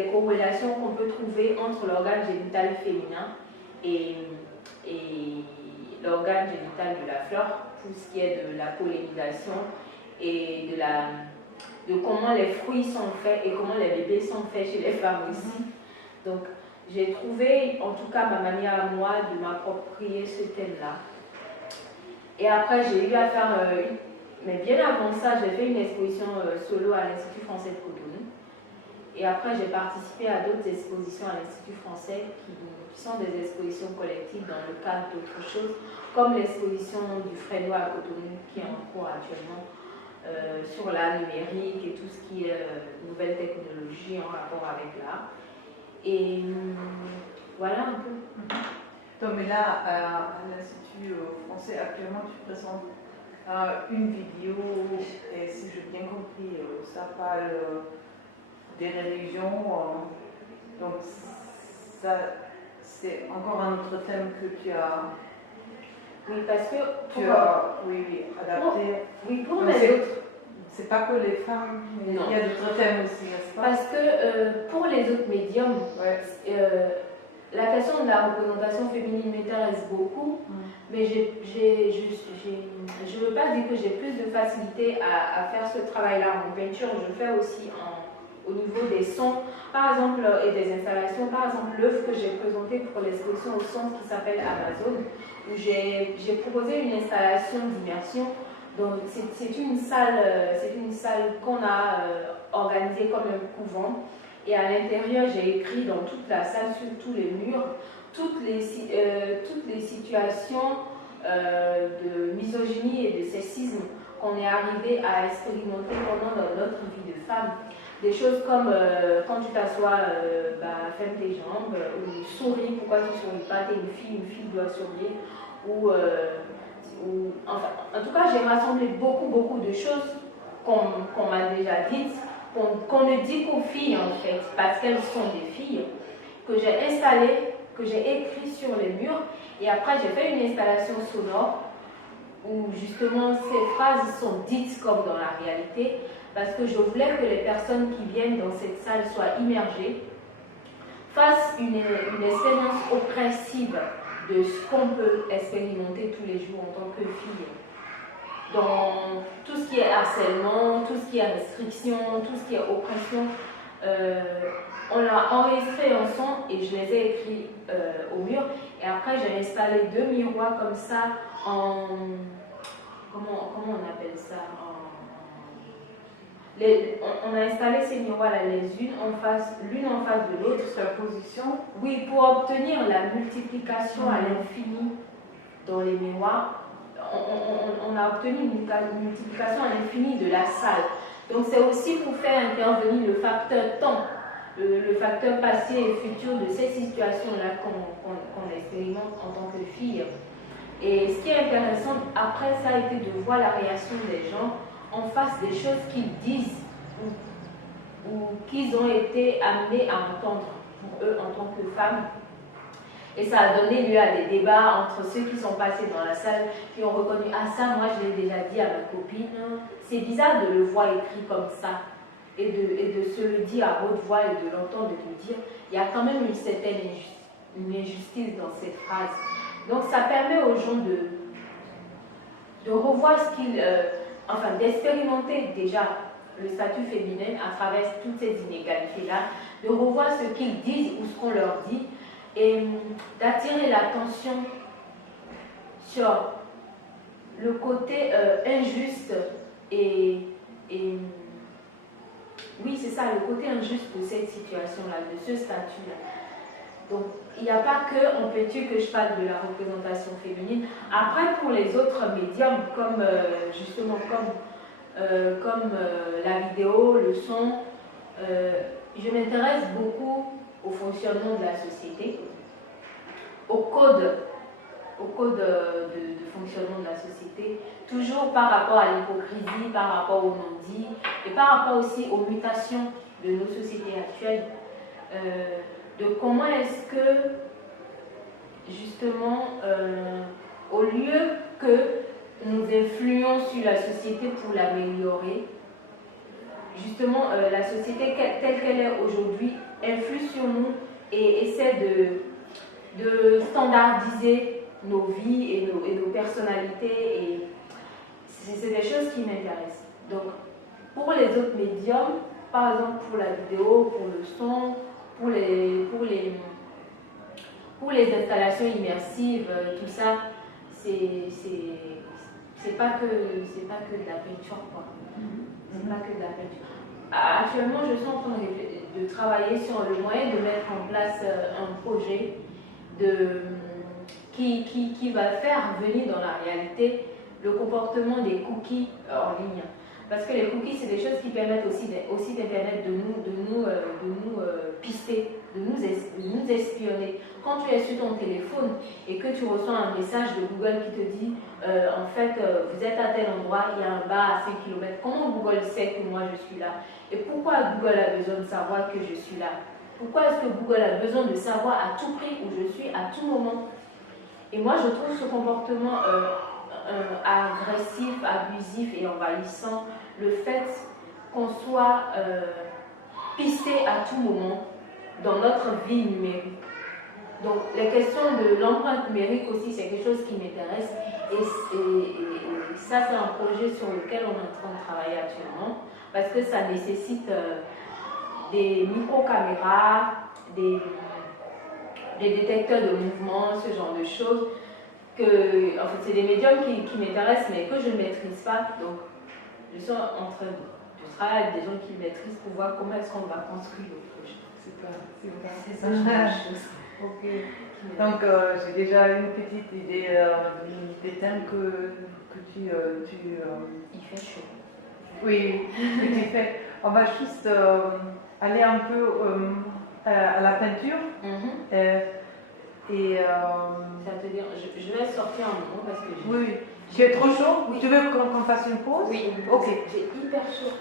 les corrélations qu'on peut trouver entre l'organe génital féminin et l'organe génital de la fleur, pour ce qui est de la pollinisation et de comment les fruits sont faits et comment les bébés sont faits chez les femmes aussi. Donc, j'ai trouvé, en tout cas, ma manière à moi de m'approprier ce thème-là. Et après, j'ai eu à faire, mais bien avant ça, j'ai fait une exposition solo à l'Institut français de Cotonou. Et après, j'ai participé à d'autres expositions à l'Institut français qui sont des expositions collectives dans le cadre d'autres choses, comme l'exposition du Frénois à Cotonou qui est en cours actuellement sur l'art numérique et tout ce qui est nouvelles technologies en rapport avec l'art. Et voilà un peu. Donc, mais là, à l'Institut français, actuellement, tu présentes une vidéo, et si j'ai bien compris, ça parle des religions. Donc, ça, c'est encore un autre thème que tu as. Oui, parce que. Tu as, oui, adapté. Pour les autres. C'est pas que les femmes, mais il y a d'autres thèmes aussi, n'est-ce pas? Parce que pour les autres médiums, la question de la représentation féminine m'intéresse beaucoup, mais je ne veux pas dire que j'ai plus de facilité à faire ce travail-là en peinture. Je le fais aussi au niveau des sons, par exemple, et des installations. Par exemple, l'œuvre que j'ai présentée pour l'exposition au son qui s'appelle Amazon, où j'ai proposé une installation d'immersion. Donc, c'est une salle qu'on a organisée comme un couvent. Et à l'intérieur, j'ai écrit dans toute la salle, sur tous les murs, toutes les situations de misogynie et de sexisme qu'on est arrivé à expérimenter pendant notre vie de femme. Des choses comme quand tu t'assois, ferme tes jambes, ou souris, pourquoi tu ne souris pas, t'es une fille doit sourire, enfin, en tout cas, j'ai rassemblé beaucoup de choses qu'on m'a déjà dites, qu'on ne dit qu'aux filles en fait, parce qu'elles sont des filles, que j'ai installées, que j'ai écrit sur les murs, et après j'ai fait une installation sonore où justement ces phrases sont dites comme dans la réalité, parce que je voulais que les personnes qui viennent dans cette salle soient immergées, fassent une expérience oppressive de ce qu'on peut expérimenter tous les jours en tant que fille. Dans tout ce qui est harcèlement, tout ce qui est restriction, tout ce qui est oppression, on l'a enregistré en son et je les ai écrits au mur. Et après, j'ai installé 2 miroirs comme ça en... Comment on appelle ça? On a installé ces miroirs-là l'une en face de l'autre. Superposition. Oui, pour obtenir la multiplication à l'infini dans les miroirs. On a obtenu une multiplication à l'infini de la salle. Donc c'est aussi pour faire intervenir le facteur temps, le facteur passé et futur de ces situations-là qu'on expérimente en tant que fille. Et ce qui est intéressant, après ça a été de voir la réaction des gens en face des choses qu'ils disent ou qu'ils ont été amenés à entendre pour eux en tant que femmes. Et ça a donné lieu à des débats entre ceux qui sont passés dans la salle, qui ont reconnu « Ah ça, moi je l'ai déjà dit à ma copine, c'est bizarre de le voir écrit comme ça. » Et de se le dire à haute voix et de l'entendre le dire. Il y a quand même une certaine injustice dans cette phrase. Donc ça permet aux gens de revoir ce qu'ils... enfin, d'expérimenter déjà le statut féminin à travers toutes ces inégalités-là, de revoir ce qu'ils disent ou ce qu'on leur dit, et d'attirer l'attention sur le côté injuste et oui, c'est ça, le côté injuste de cette situation-là, de ce statut-là. Donc, il n'y a pas que en peinture que je parle de la représentation féminine. Après, pour les autres médiums, comme justement comme la vidéo, le son, je m'intéresse beaucoup au fonctionnement de la société, au code de fonctionnement de la société, toujours par rapport à l'hypocrisie, par rapport au non-dit, et par rapport aussi aux mutations de nos sociétés actuelles, de comment est-ce que, justement, au lieu que nous influons sur la société pour l'améliorer, justement, justement la société telle qu'elle est aujourd'hui influe sur nous et essaie de standardiser nos vies et nos personnalités. Et c'est des choses qui m'intéressent. Donc, pour les autres médiums, par exemple pour la vidéo, pour le son, pour les installations immersives, tout ça, c'est pas que de la peinture, quoi. C'est pas que de la peinture. Actuellement, je suis en train de travailler sur le moyen de mettre en place un projet qui va faire venir dans la réalité le comportement des cookies en ligne. Parce que les cookies, c'est des choses qui permettent aussi d'Internet de nous pister, de nous espionner. Quand tu es sur ton téléphone et que tu reçois un message de Google qui te dit en fait, vous êtes à tel endroit, il y a un bar à 5 km, comment Google sait que moi je suis là? Et pourquoi Google a besoin de savoir que je suis là? Pourquoi est-ce que Google a besoin de savoir à tout prix où je suis à tout moment? Et moi, je trouve ce comportement agressif, abusif et envahissant, le fait qu'on soit pisté à tout moment dans notre vie numérique. Donc, les questions de l'empreinte numérique aussi, c'est quelque chose qui m'intéresse. Et ça, c'est un projet sur lequel on est en train de travailler actuellement, parce que ça nécessite des micro-caméras, des détecteurs de mouvement, ce genre de choses. En fait, c'est des médiums qui m'intéressent, mais que je ne maîtrise pas. Donc, je suis en train de travailler avec des gens qui maîtrisent pour voir comment est-ce qu'on va construire le projet. C'est ça, je chose. Ok. Donc, j'ai déjà une petite idée des thèmes que tu Il fait chaud. oui, que tu fais. On va juste aller un peu à la peinture. Ça veut dire, je vais sortir un moment parce que oui. Tu es trop chaud? Oui. Tu veux qu'on fasse une pause? Oui, ok. J'ai hyper chaud.